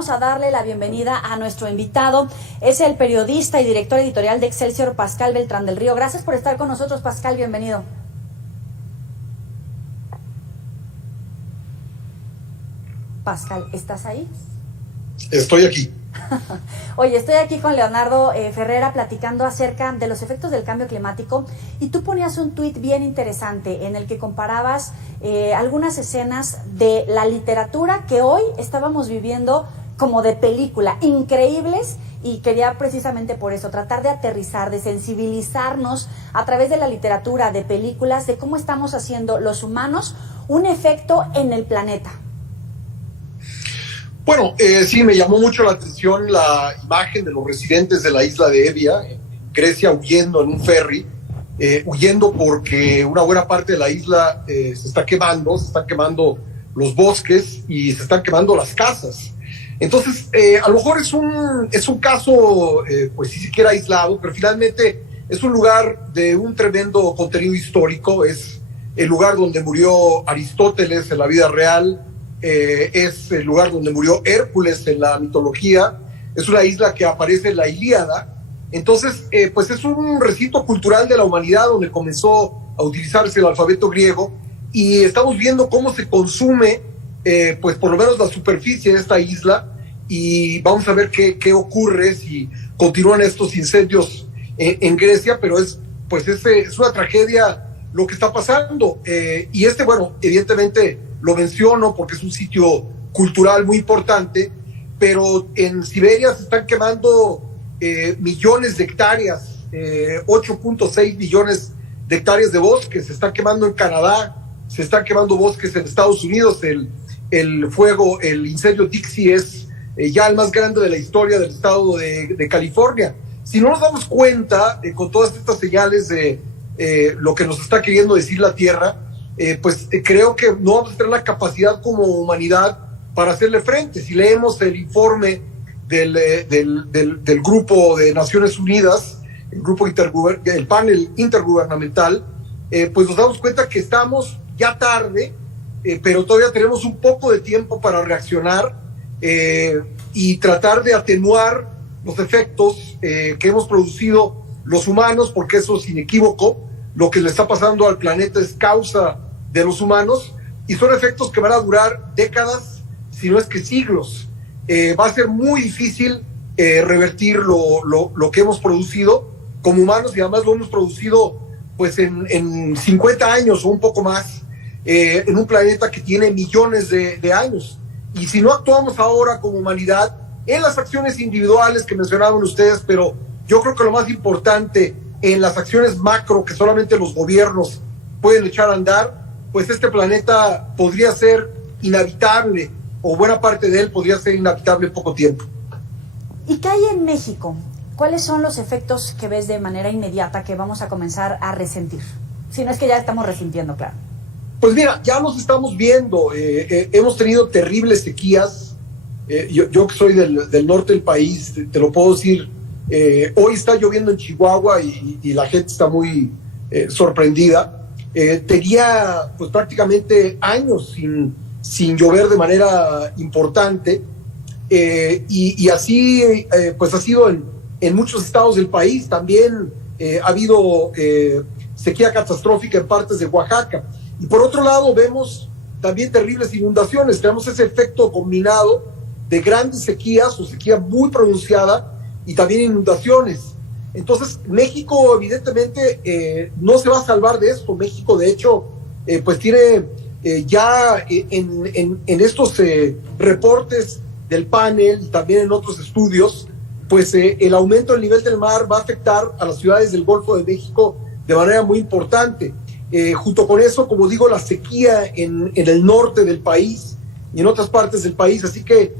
Vamos a darle la bienvenida a nuestro invitado. Es el periodista y director editorial de Excelsior, Pascal Beltrán del Río. Gracias por estar con nosotros, Pascal. Bienvenido. Pascal, ¿estás ahí? Estoy aquí. Oye, estoy aquí con Leonardo Ferrera platicando acerca de los efectos del cambio climático, y tú ponías un tuit bien interesante en el que comparabas algunas escenas de la literatura que hoy estábamos viviendo como de película, increíbles, y quería precisamente por eso tratar de aterrizar, de sensibilizarnos a través de la literatura, de películas, de cómo estamos haciendo los humanos un efecto en el planeta. Bueno, sí, me llamó mucho la atención la imagen de los residentes de la isla de Evia, en Grecia, huyendo en un ferry, huyendo porque una buena parte de la isla se están quemando los bosques y se están quemando las casas. Entonces, a lo mejor es un caso, pues si siquiera aislado, pero finalmente es un lugar de un tremendo contenido histórico. Es el lugar donde murió Aristóteles en la vida real, es el lugar donde murió Hércules en la mitología, es una isla que aparece en la Ilíada. Entonces, pues es un recinto cultural de la humanidad donde comenzó a utilizarse el alfabeto griego, y estamos viendo cómo se consume, pues por lo menos la superficie de esta isla, y vamos a ver qué ocurre si continúan estos incendios en Grecia, pero es una tragedia lo que está pasando, y bueno, evidentemente lo menciono porque es un sitio cultural muy importante, pero en Siberia se están quemando millones de hectáreas, 8.6 millones de hectáreas de bosques. Se están quemando en Canadá, se están quemando bosques en Estados Unidos. El incendio Dixie es ya el más grande de la historia del estado de California. Si no nos damos cuenta con todas estas señales de lo que nos está queriendo decir la Tierra, pues creo que no vamos a tener la capacidad como humanidad para hacerle frente. Si leemos el informe del grupo de Naciones Unidas, el panel intergubernamental, pues nos damos cuenta que estamos ya tarde, pero todavía tenemos un poco de tiempo para reaccionar y tratar de atenuar los efectos que hemos producido los humanos, porque eso es inequívoco. Lo que le está pasando al planeta es causa de los humanos, y son efectos que van a durar décadas, si no es que siglos. Va a ser muy difícil revertir lo que hemos producido como humanos, y además lo hemos producido pues en 50 años o un poco más, en un planeta que tiene millones de años. Y si no actuamos ahora como humanidad en las acciones individuales que mencionaban ustedes, pero yo creo que lo más importante, en las acciones macro que solamente los gobiernos pueden echar a andar, pues este planeta podría ser inhabitable, o buena parte de él podría ser inhabitable en poco tiempo. ¿Y qué hay en México? ¿Cuáles son los efectos que ves de manera inmediata que vamos a comenzar a resentir? Si no es que ya estamos resintiendo, claro. Pues mira, ya los estamos viendo. Hemos tenido terribles sequías. Yo que soy del norte del país, te lo puedo decir. Hoy está lloviendo en Chihuahua y la gente está muy sorprendida. Tenía pues prácticamente años sin llover de manera importante, y así pues ha sido en muchos estados del país. También ha habido sequía catastrófica en partes de Oaxaca, y por otro lado vemos también terribles inundaciones. Tenemos ese efecto combinado de grandes sequías o sequía muy pronunciada y también inundaciones. Entonces, México evidentemente no se va a salvar de esto. México, de hecho, pues tiene ya en estos reportes del panel y también en otros estudios, pues el aumento del nivel del mar va a afectar a las ciudades del Golfo de México de manera muy importante. Junto con eso, como digo, la sequía en el norte del país y en otras partes del país. Así que,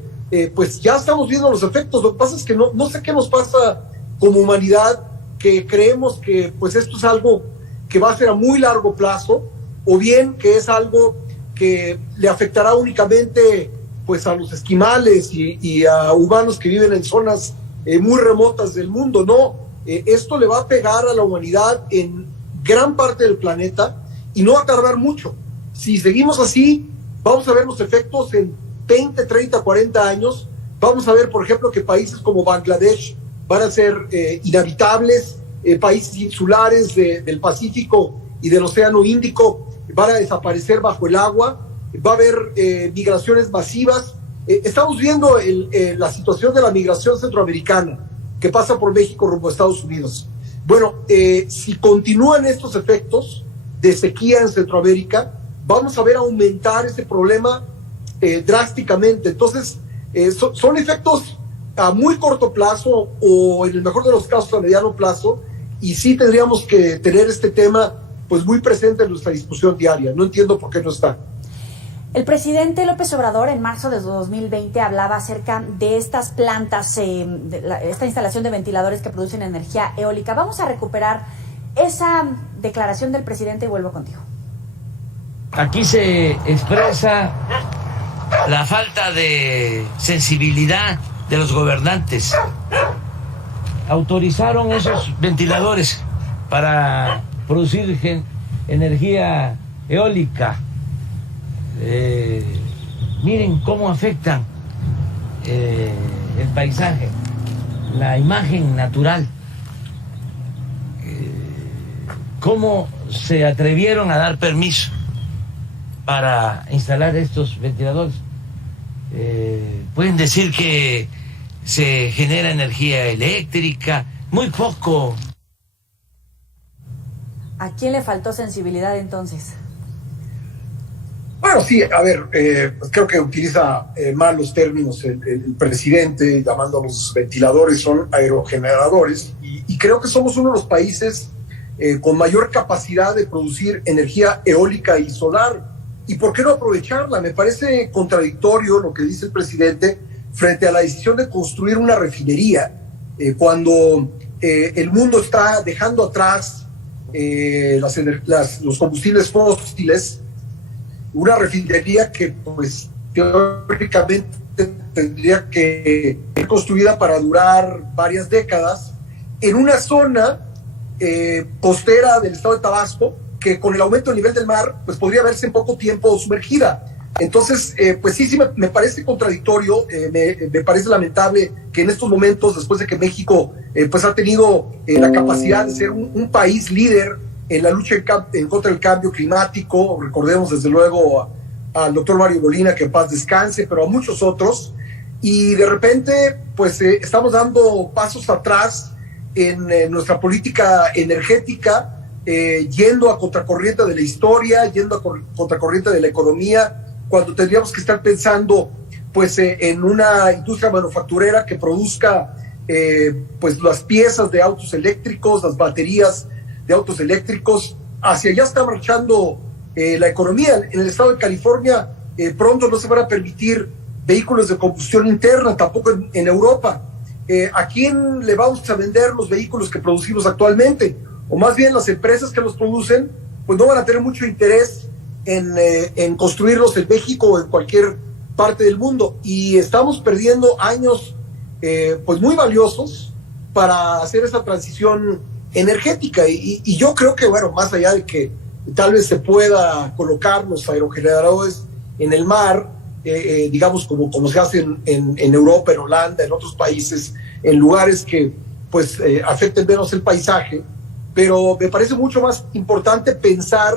pues ya estamos viendo los efectos. Lo que pasa es que no sé qué nos pasa como humanidad, que creemos que pues esto es algo que va a ser a muy largo plazo, o bien que es algo que le afectará únicamente pues a los esquimales y a humanos que viven en zonas muy remotas del mundo. No, esto le va a pegar a la humanidad en gran parte del planeta, y no va a tardar mucho. Si seguimos así, vamos a ver los efectos en 20, 30, 40 años, Vamos a ver, por ejemplo, que países como Bangladesh van a ser inhabitables, países insulares del Pacífico y del Océano Índico van a desaparecer bajo el agua, va a haber migraciones masivas. Estamos viendo la situación de la migración centroamericana que pasa por México rumbo a Estados Unidos. Bueno, si continúan estos efectos de sequía en Centroamérica, vamos a ver aumentar ese problema drásticamente. Entonces, son efectos a muy corto plazo o en el mejor de los casos a mediano plazo, y sí tendríamos que tener este tema pues muy presente en nuestra discusión diaria. No entiendo por qué no está. El presidente López Obrador en marzo de 2020 hablaba acerca de estas plantas, esta instalación de ventiladores que producen energía eólica. Vamos a recuperar esa declaración del presidente y vuelvo contigo. Aquí se expresa la falta de sensibilidad de los gobernantes. Autorizaron esos ventiladores para producir energía eólica. Miren cómo afectan el paisaje, la imagen natural, cómo se atrevieron a dar permiso para instalar estos ventiladores. Pueden decir que se genera energía eléctrica, muy poco. ¿A quién le faltó sensibilidad entonces? Bueno, sí, a ver, creo que utiliza mal los términos el presidente, llamando a los ventiladores, son aerogeneradores, y creo que somos uno de los países con mayor capacidad de producir energía eólica y solar. ¿Y por qué no aprovecharla? Me parece contradictorio lo que dice el presidente frente a la decisión de construir una refinería, cuando el mundo está dejando atrás los combustibles fósiles. Una refinería que pues teóricamente tendría que ser construida para durar varias décadas en una zona costera del estado de Tabasco, que con el aumento del nivel del mar pues podría verse en poco tiempo sumergida. Entonces, pues sí, me parece contradictorio, me parece lamentable que en estos momentos, después de que México pues ha tenido la capacidad de ser un país líder en la lucha en contra del cambio climático, recordemos desde luego al doctor Mario Molina, que en paz descanse, pero a muchos otros, y de repente pues estamos dando pasos atrás en nuestra política energética, yendo a contracorriente de la historia, yendo a contracorriente de la economía, cuando tendríamos que estar pensando pues en una industria manufacturera que produzca pues las piezas de autos eléctricos, las baterías de autos eléctricos. Hacia allá está marchando la economía. En el estado de California pronto no se van a permitir vehículos de combustión interna, tampoco en Europa. ¿A quién le vamos a vender los vehículos que producimos actualmente? O más bien las empresas que los producen pues no van a tener mucho interés en construirlos en México o en cualquier parte del mundo, y estamos perdiendo años pues muy valiosos para hacer esa transición energética, y yo creo que, bueno, más allá de que tal vez se pueda colocar los aerogeneradores en el mar, digamos como se hace en Europa, en Holanda, en otros países, en lugares que pues afecten menos el paisaje, pero me parece mucho más importante pensar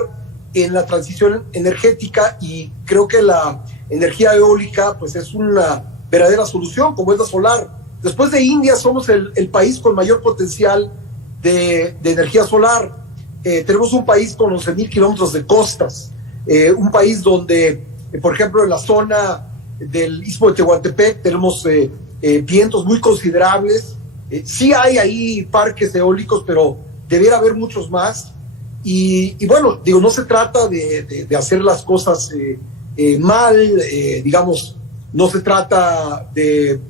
en la transición energética, y creo que la energía eólica pues es una verdadera solución, como es la solar. Después de India somos el país con mayor potencial de energía solar. Tenemos un país con 11,000 kilómetros de costas, un país donde, por ejemplo, en la zona del Istmo de Tehuantepec tenemos vientos muy considerables. Sí hay ahí parques eólicos, pero debiera haber muchos más. Y bueno, digo, no se trata de hacer las cosas mal, digamos, no se trata de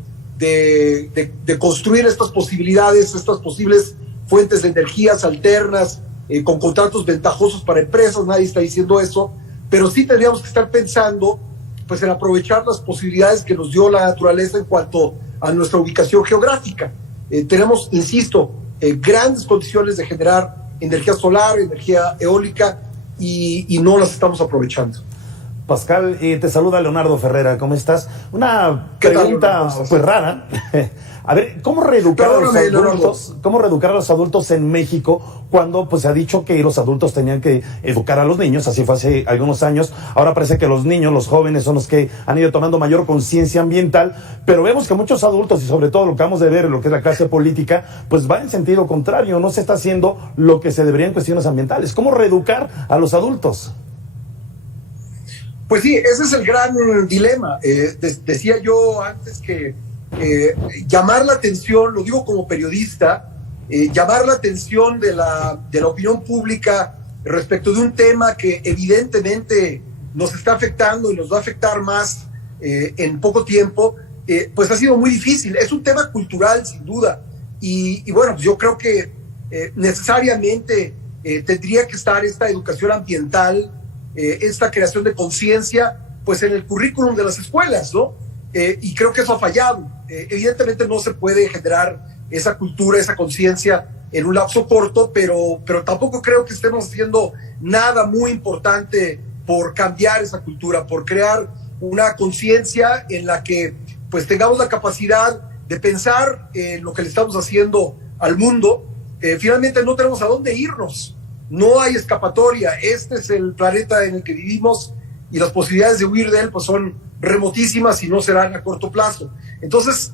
construir estas posibilidades, estas posibles fuentes de energías alternas con contratos ventajosos para empresas. Nadie está diciendo eso, pero sí tendríamos que estar pensando pues en aprovechar las posibilidades que nos dio la naturaleza en cuanto a nuestra ubicación geográfica. Tenemos, insisto, grandes condiciones de generar energía solar, energía eólica, y no las estamos aprovechando. Pascal, te saluda Leonardo Ferrera, ¿cómo estás? Una pregunta pues rara. A ver, ¿cómo reeducar a los adultos en México cuando pues se ha dicho que los adultos tenían que educar a los niños? Así fue hace algunos años. Ahora parece que los niños, los jóvenes son los que han ido tomando mayor conciencia ambiental, pero vemos que muchos adultos, y sobre todo lo que vamos de ver, lo que es la clase política, pues va en sentido contrario. No se está haciendo lo que se debería en cuestiones ambientales. ¿Cómo reeducar a los adultos? Pues sí, ese es el gran dilema. Decía yo antes que llamar la atención, lo digo como periodista, llamar la atención de la opinión pública respecto de un tema que evidentemente nos está afectando y nos va a afectar más en poco tiempo, pues ha sido muy difícil. Es un tema cultural, sin duda. Y bueno, pues yo creo que necesariamente tendría que estar esta educación ambiental, esta creación de conciencia, pues en el currículum de las escuelas, ¿no? Y creo que eso ha fallado. Evidentemente no se puede generar esa cultura, esa conciencia en un lapso corto, pero tampoco creo que estemos haciendo nada muy importante por cambiar esa cultura, por crear una conciencia en la que pues tengamos la capacidad de pensar en lo que le estamos haciendo al mundo. Finalmente no tenemos a dónde irnos. No hay escapatoria. Este es el planeta en el que vivimos y las posibilidades de huir de él pues son remotísimas y no serán a corto plazo. Entonces,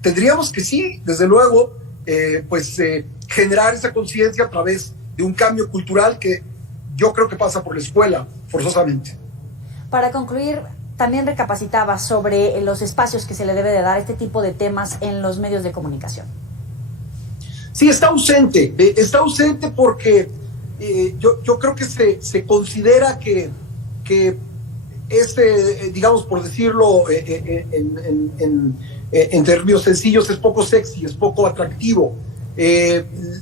tendríamos que sí, desde luego, generar esa conciencia a través de un cambio cultural que yo creo que pasa por la escuela, forzosamente. Para concluir, también recapacitaba sobre los espacios que se le debe de dar a este tipo de temas en los medios de comunicación. Sí, está ausente porque yo creo que se considera que digamos, por decirlo en términos sencillos, es poco sexy, es poco atractivo.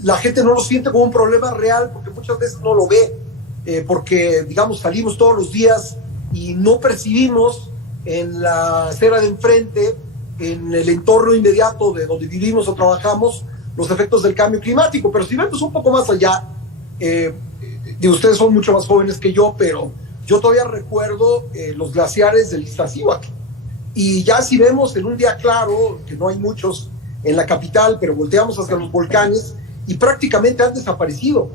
La gente no lo siente como un problema real porque muchas veces no lo ve, porque, digamos, salimos todos los días y no percibimos en la acera de enfrente, en el entorno inmediato de donde vivimos o trabajamos, los efectos del cambio climático. Pero si vemos un poco más allá, ustedes son mucho más jóvenes que yo, pero yo todavía recuerdo los glaciares del Iztaccíhuatl. Y ya si vemos en un día claro, que no hay muchos en la capital, pero volteamos hacia los volcanes y prácticamente han desaparecido.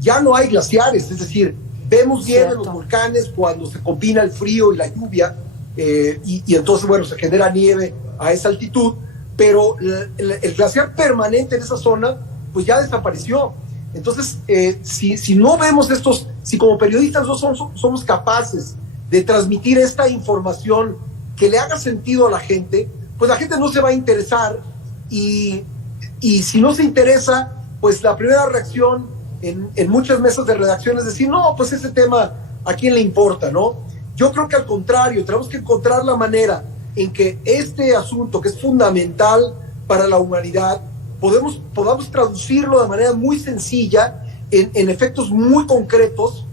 Ya no hay glaciares, es decir, vemos bien en los volcanes cuando se combina el frío y la lluvia, y entonces, bueno, se genera nieve a esa altitud, pero el glaciar permanente en esa zona, pues ya desapareció. Entonces, si no vemos si como periodistas no somos capaces de transmitir esta información que le haga sentido a la gente, pues la gente no se va a interesar, y si no se interesa, pues la primera reacción en muchas mesas de redacción es decir, no, pues ese tema, ¿a quién le importa, no? Yo creo que al contrario, tenemos que encontrar la manera en que este asunto, que es fundamental para la humanidad, podamos traducirlo de manera muy sencilla en efectos muy concretos.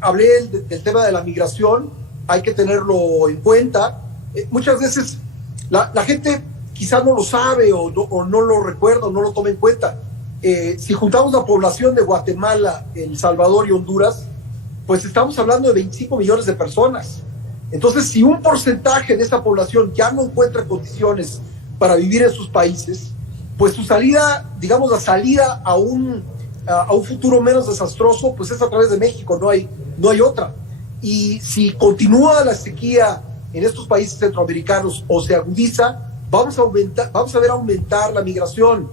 Hablé del tema de la migración, hay que tenerlo en cuenta. Muchas veces la gente quizás no lo sabe o no lo recuerda o no lo toma en cuenta. Si juntamos la población de Guatemala, El Salvador y Honduras, pues estamos hablando de 25 millones de personas. Entonces, si un porcentaje de esa población ya no encuentra condiciones para vivir en sus países, pues su salida, digamos, la salida a un futuro menos desastroso, pues es a través de México, no hay otra. Y si continúa la sequía en estos países centroamericanos o se agudiza, vamos a ver aumentar la migración,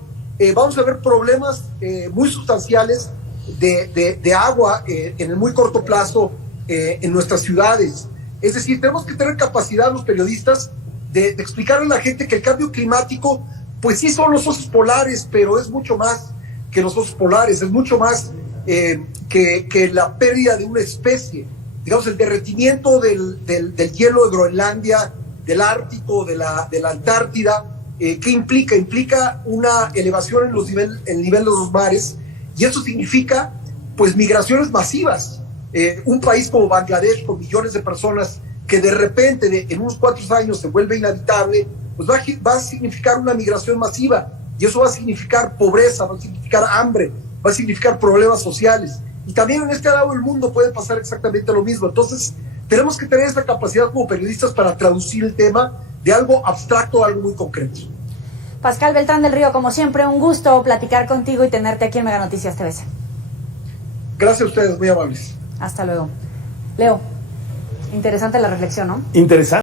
vamos a ver problemas muy sustanciales de agua en el muy corto plazo en nuestras ciudades. Es decir, tenemos que tener capacidad los periodistas de explicarle a la gente que el cambio climático, pues sí son los osos polares, pero es mucho más que los osos polares, es mucho más que la pérdida de una especie. Digamos, el derretimiento del hielo de Groenlandia, del Ártico, de la Antártida, ¿qué implica? Implica una elevación en el nivel de los mares, y eso significa, pues, migraciones masivas. Un país como Bangladesh, con millones de personas, que de repente, en unos 4 años, se vuelve inhabitable, pues va a significar una migración masiva, y eso va a significar pobreza, va a significar hambre, va a significar problemas sociales. Y también en este lado del mundo puede pasar exactamente lo mismo. Entonces, tenemos que tener esa capacidad como periodistas para traducir el tema de algo abstracto a algo muy concreto. Pascal Beltrán del Río, como siempre, un gusto platicar contigo y tenerte aquí en Mega Noticias TVC. Gracias a ustedes, muy amables. Hasta luego. Leo, interesante la reflexión, ¿no? Interesante.